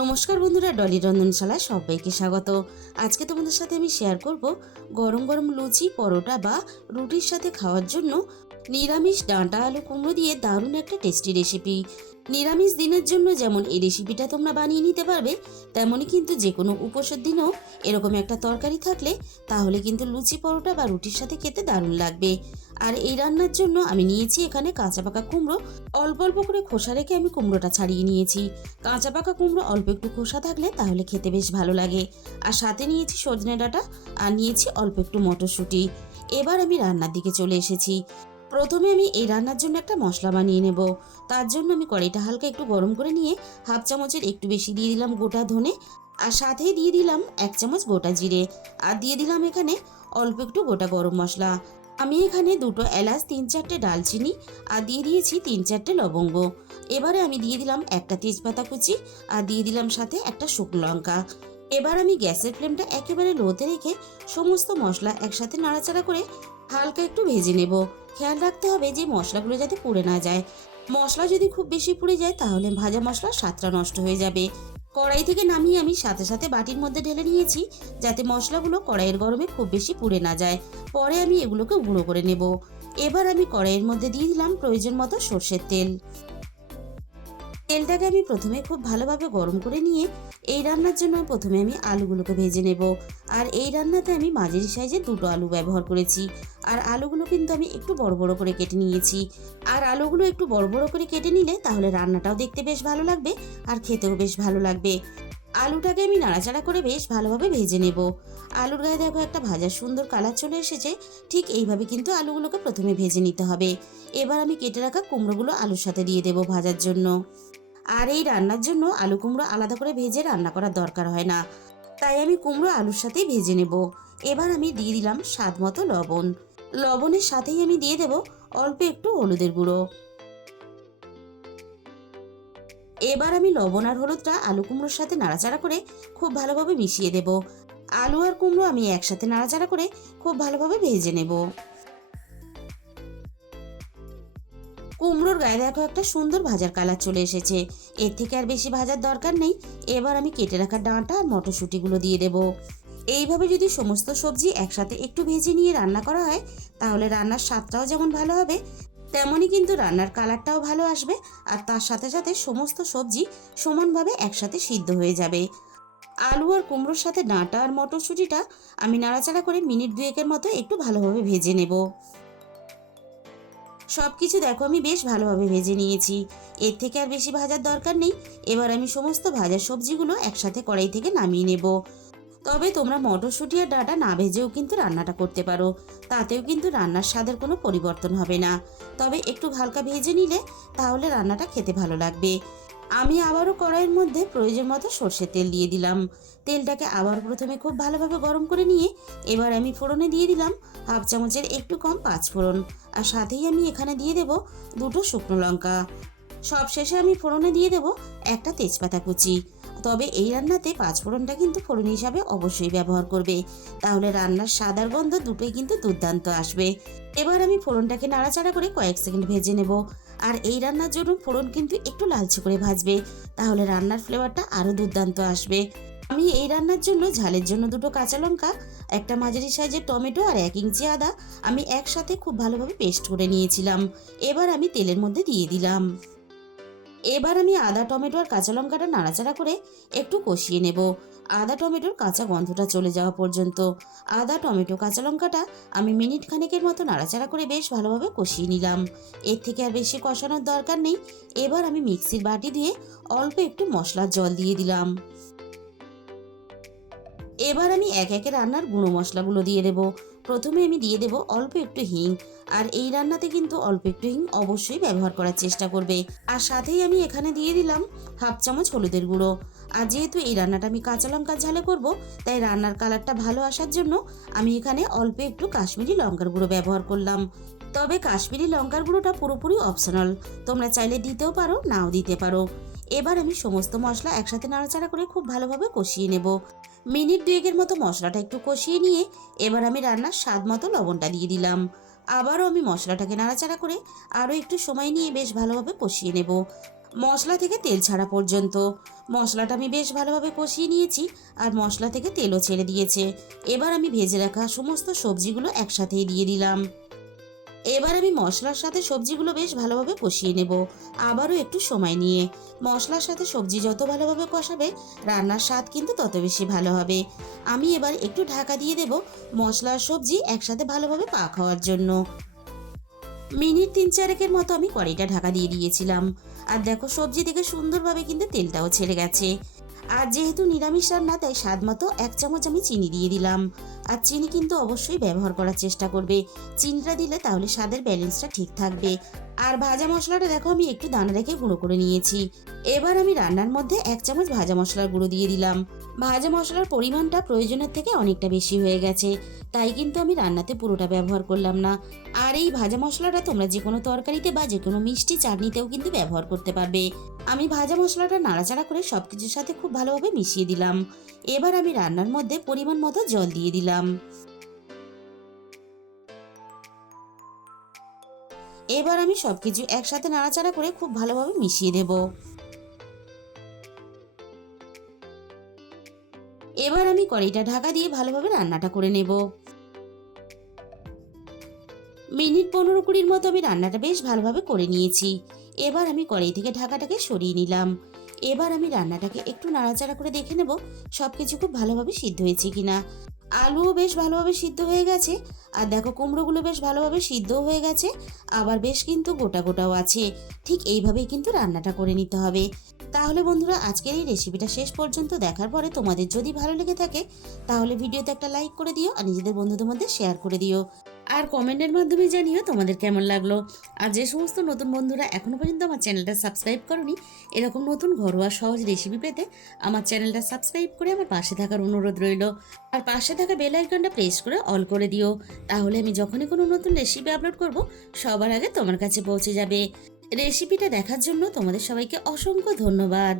নমস্কার বন্ধুরা, ডলি রন্ধনশালায় সবাইকে স্বাগত। আজকে তোমাদের সাথে আমি শেয়ার করব গরম গরম লুচি, পরোটা বা রুটির সাথে খাওয়ার জন্য নিরামিষ ডাঁটা আলু কুমড়ো দিয়ে দারুণ একটা টেস্টি রেসিপি। নিরামিষ দিনের জন্য যেমন এই রেসিপিটা তোমরা বানিয়ে নিতে পারবে, তেমনই কিন্তু যে কোনো উপোসের দিনেও এরকম একটা তরকারি থাকলে তাহলে কিন্তু লুচি, পরোটা বা রুটির সাথে খেতে দারুণ লাগবে। আর এই রান্নার জন্য আমি নিয়েছি এখানে কাঁচা পাকা কুমড়ো। অল্প অল্প করে খোসা রেখে আমি কুমড়োটা ছাড়িয়ে নিয়েছি। কাঁচা পাকা কুমড়ো অল্প একটু খোসা থাকলে তাহলে খেতে বেশ ভালো লাগে। আর সাথে নিয়েছি সজনে ডাঁটা, আর নিয়েছি অল্প একটু মটরশুঁটি। এবার আমি রান্নার দিকে চলে এসেছি। প্রথমে আমি এই রান্নার জন্য একটা মশলা বানিয়ে নেব। তার জন্য আমি কড়াইটা হালকা একটু গরম করে নিয়ে হাফ চামচের একটু বেশি দিয়ে দিলাম গোটা ধনে, আর সাথেই দিয়ে দিলাম 1 চামচ গোটা জিরে, আর দিয়ে দিলাম এখানে অল্প একটু গোটা গরম মশলা। আমি এখানে 2টো এলাচ, 3-4টে ডালচিনি, আর দিয়ে দিয়েছি 3-4টে লবঙ্গ। এবারে আমি দিয়ে দিলাম একটা তেজপাতা কুচি, আর দিয়ে দিলাম সাথে একটা শুকনো লঙ্কা। এবার আমি গ্যাসের ফ্লেমটা একেবারে লোতে রেখে সমস্ত মশলা একসাথে নাড়াচাড়া করে হালকা একটু ভেজে নেব। খেয়াল রাখতে হবে যে মশলাগুলো যাতে পুড়ে না যায়। মশলা যদি খুব বেশি পুড়ে যায় তাহলে ভাজা মশলার স্বাদটা নষ্ট হয়ে যাবে। কড়াই থেকে নামিয়ে আমি সাথে সাথে বাটির মধ্যে ঢেলে নিয়েছি, যাতে মশলাগুলো কড়াইয়ের গরমে খুব বেশি পুড়ে না যায়। পরে আমি এগুলোকে গুঁড়ো করে নেব। এবার আমি কড়াইয়ের মধ্যে দিয়ে দিলাম প্রয়োজন মতো সর্ষের তেল। তেলটাকে আমি প্রথমে খুব ভালোভাবে গরম করে নিয়ে এই রান্নার জন্য প্রথমে আমি আলুগুলোকে ভেজে নেব। আর এই রান্নাতে আমি মাঝারি সাইজের 2টো আলু ব্যবহার করেছি। আর আলুগুলো কিন্তু আমি একটু বড় বড় করে কেটে নিয়েছি। আর আলুগুলো একটু বড় বড় করে কেটে নিলে তাহলে রান্নাটাও দেখতে বেশ ভালো লাগবে, আর খেতেও বেশ ভালো লাগবে। আলুটাকে আমি নাড়াচাড়া করে বেশ ভালোভাবে ভেজে নেব। আলুর গায়ে দেখো একটা ভাজার সুন্দর কালার চলে এসেছে। ঠিক এইভাবে কিন্তু আলুগুলোকে প্রথমে ভেজে নিতে হবে। এবার আমি কেটে রাখা কুমড়োগুলো আলুর সাথে দিয়ে দেবো ভাজার জন্য। আর এই রান্নার জন্য আলু কুমড়ো আলাদা করে ভেজে রান্না করার দরকার হয় না, তাই আমি কুমড়ো আলুর সাথেই ভেজে নেব। এবার আমি দিয়ে দিলাম স্বাদ মতো লবণ। লবণের সাথেই আমি দিয়ে দেব অল্প একটু হলুদের গুঁড়ো। এবার আমি লবণ আর হলুদটা আলু কুমড়োর সাথে নাড়াচাড়া করে খুব ভালোভাবে মিশিয়ে দেব। আলু আর কুমড়ো আমি একসাথে নাড়াচাড়া করে খুব ভালোভাবে ভেজে নেব। কুমড়োর গায়ে দেখো একটা সুন্দর ভাজার কালার চলে এসেছে। এর থেকে আর বেশি ভাজার দরকার নেই। এবার আমি কেটে রাখা ডাঁটা আর মটরশুঁটিগুলো দিয়ে দেব। এইভাবে যদি সমস্ত সবজি একসাথে একটু ভেজে নিয়ে রান্না করা হয় তাহলে রান্নার স্বাদটাও যেমন ভালো হবে, তেমনই কিন্তু রান্নার কালারটাও ভালো আসবে। আর তার সাথে সাথে সমস্ত সবজি সমানভাবে একসাথে সিদ্ধ হয়ে যাবে। আলু আর কুমড়োর সাথে ডাঁটা আর মটরশুঁটিটা আমি নাড়াচাড়া করে মিনিট 2-এর মতো একটু ভালোভাবে ভেজে নেব। সব কিছু দেখো আমি বেশ ভালোভাবে ভেজে নিয়েছি। এর থেকে আর বেশি ভাজার দরকার নেই। এবার আমি সমস্ত ভাজার সবজিগুলো একসাথে কড়াই থেকে নামিয়ে নেব। তবে তোমরা মটরশুঁটি আর ডাঁটা না ভেজেও কিন্তু রান্নাটা করতে পারো, তাতেও কিন্তু রান্নার স্বাদের কোনো পরিবর্তন হবে না। তবে একটু হালকা ভেজে নিলে তাহলে রান্নাটা খেতে ভালো লাগবে। আমি আবারও কড়াইয়ের মধ্যে প্রয়োজন মতো সর্ষের তেল দিয়ে দিলাম। তেলটাকে আবার প্রথমে খুব ভালোভাবে গরম করে নিয়ে এবার আমি ফোড়নে দিয়ে দিলাম হাফ চামচের একটু কম 5 ফোড়ন, আর সাথেই আমি এখানে দিয়ে দেব 2টো শুকনো লঙ্কা। সবশেষে আমি ফোড়নে দিয়ে দেব একটা তেজপাতা কুচি। তবে এই রান্নাতে 5 ফোড়নটা কিন্তু ফোড়ন হিসাবে অবশ্যই ব্যবহার করবে, তাহলে রান্নার স্বাদ আর গন্ধ দুটোই কিন্তু দুর্দান্ত আসবে। এবার আমি ফোড়নটাকে নাড়াচাড়া করে কয়েক সেকেন্ড ভেজে নেব। আর এই রান্নার জন্য ফোড়ন কিন্তু একটু লালচে করে ভাজবে, তাহলে রান্নার ফ্লেভারটা আরও দুর্দান্ত আসবে। আমি এই রান্নার জন্য ঝালের জন্য 2টো কাঁচা লঙ্কা, একটা মাঝারি সাইজের টমেটো আর 1 ইঞ্চি আদা আমি একসাথে খুব ভালোভাবে পেস্ট করে নিয়েছিলাম। এবার আমি তেলের মধ্যে দিয়ে দিলাম। এবার আমি আদা, টমেটো আর কাঁচা লঙ্কাটা নাড়াচাড়া করে একটু কষিয়ে নেব, আদা টমেটোর কাঁচা গন্ধটা চলে যাওয়া পর্যন্ত। আদা, টমেটো, কাঁচা লঙ্কাটা আমি মিনিট খানেকের মতো নাড়াচাড়া করে বেশ ভালোভাবে কষিয়ে নিলাম। এর থেকে আর বেশি কষানোর দরকার নেই। এবার আমি মিক্সির বাটি দিয়ে অল্প একটু মশলার জল দিয়ে দিলাম। এবার আমি একে একে রান্নার গুঁড়ো মশলাগুলো দিয়ে দেব। প্রথমে আমি দিয়ে দেব অল্প একটু হিং। আর এই রান্নাতে কিন্তু অল্প একটু হিং অবশ্যই ব্যবহার করার চেষ্টা করবে। আর সাথেই আমি এখানে দিয়ে দিলাম হাফ চামচ হলুদের গুঁড়ো। আর যেহেতু এই রান্নাটা আমি কাঁচা লঙ্কার ঝালে করব, তাই রান্নার কালারটা ভালো আসার জন্য আমি এখানে অল্প একটু কাশ্মীরি লঙ্কার গুঁড়ো ব্যবহার করলাম। তবে কাশ্মীরি লঙ্কার গুঁড়োটা পুরোপুরি অপশনাল, তোমরা চাইলে দিতেও পারো, নাও দিতে পারো। এবার আমি সমস্ত মশলা একসাথে নাড়াচাড়া করে খুব ভালোভাবে কষিয়ে নেব। মিনিট 2-এর মতো মশলাটা একটু কষিয়ে নিয়ে এবার আমি রান্নার স্বাদ মতো লবণটা দিয়ে দিলাম। আবারও আমি মশলাটাকে নাড়াচাড়া করে আরও একটু সময় নিয়ে বেশ ভালোভাবে কষিয়ে নেব, মশলা থেকে তেল ছাড়া পর্যন্ত। মশলাটা আমি বেশ ভালোভাবে কষিয়ে নিয়েছি আর মশলা থেকে তেলও ছেড়ে দিয়েছে। এবার আমি ভেজে রাখা সমস্ত সবজিগুলো একসাথেই দিয়ে দিলাম। এবার আমি মশলার সাথে সবজিগুলো বেশ ভালোভাবে কষিয়ে নেব, আবারও একটু সময় নিয়ে। মশলার সাথে সবজি যত ভালোভাবে কষাবে রান্নার স্বাদ কিন্তু তত বেশি ভালো হবে। আমি এবার একটু ঢাকা দিয়ে দেব মশলা আর সবজি একসাথে ভালোভাবে পাক হওয়ার জন্য। মিনিট ৩-৪ মতো আমি কড়াইটা ঢাকা দিয়ে দিয়েছিলাম। আর দেখো সবজি থেকে সুন্দরভাবে কিন্তু তেলটাও ছেড়ে গেছে। আর যেহেতু নিরামিষ রান্না তাই স্বাদ মতো 1 চামচ আমি চিনি দিয়ে দিলাম। আর চিনি কিন্তু অবশ্যই ব্যবহার করার চেষ্টা করবে। চিনিটা দিলে তাহলে স্বাদের ব্যালেন্সটা ঠিক থাকবে। আর ভাজা মশলাটা দেখো আমি একটু দানা রেখে গুঁড়ো করে নিয়েছি। এবার আমি রান্নার মধ্যে 1 চামচ ভাজা মশলার গুঁড়ো দিয়ে দিলাম। ভাজা মশলার পরিমাণটা প্রয়োজনের থেকে অনেকটা বেশি হয়ে গেছে, তাই কিন্তু আমি রান্নাতে পুরোটা ব্যবহার করলাম না। আর এই ভাজা মশলাটা তোমরা যে কোনো তরকারিতে বা যে কোনো মিষ্টি চাটনিতেও কিন্তু ব্যবহার করতে পারবে। আমি ভাজা মশলাটা নাড়াচাড়া করে সবকিছুর সাথে খুব ভালোভাবে মিশিয়ে দিলাম। এবার আমি রান্নার মধ্যে পরিমাণ মতো জল দিয়ে দিলাম। এবার আমি সবকিছু একসাথে নাড়াচাড়া করে খুব ভালোভাবে মিশিয়ে দেব। এবার আমি কড়াইটা ঢাকা দিয়ে ভালোভাবে রান্নাটা করে নেব। মিনিট 15-20 মতো আমি রান্নাটা বেশ ভালোভাবে করে নিয়েছি। এবার আমি কড়াই থেকে ঢাকাটাকে সরিয়ে নিলাম। এবার আমি রান্নাটাকে একটু নাড়াচাড়া করে দেখে নেব সবকিছু খুব ভালোভাবে সিদ্ধ হয়েছে কিনা। আলুও বেশ ভালোভাবে সিদ্ধ হয়ে গেছে। আর দেখো কুমড়োগুলো বেশ ভালোভাবে সিদ্ধও হয়ে গেছে, আবার বেশ কিন্তু গোটা গোটাও আছে। ঠিক এইভাবেই কিন্তু রান্নাটা করে নিতে হবে। তাহলে বন্ধুরা, আজকের এই রেসিপিটা শেষ পর্যন্ত দেখার পরে তোমাদের যদি ভালো লেগে থাকে তাহলে ভিডিওতে একটা লাইক করে দিও আর নিজেদের বন্ধুদের মধ্যে শেয়ার করে দিও। আর কমেন্টের মাধ্যমে জানিও তোমাদের কেমন লাগলো। আর যে সমস্ত নতুন বন্ধুরা এখনো পর্যন্ত আমার চ্যানেলটা সাবস্ক্রাইব করনি, এরকম নতুন ঘরোয়া সহজ রেসিপি পেতে আমার চ্যানেলটা সাবস্ক্রাইব করে আমার পাশে থাকার অনুরোধ রইল। আর পাশে থাকা বেল আইকনটা প্রেস করে অল করে দিও, তাহলে আমি যখনই কোনো নতুন রেসিপি আপলোড করব সবার আগে তোমার কাছে পৌঁছে যাবে। রেসিপিটা দেখার জন্য তোমাদের সবাইকে অসংখ্য ধন্যবাদ।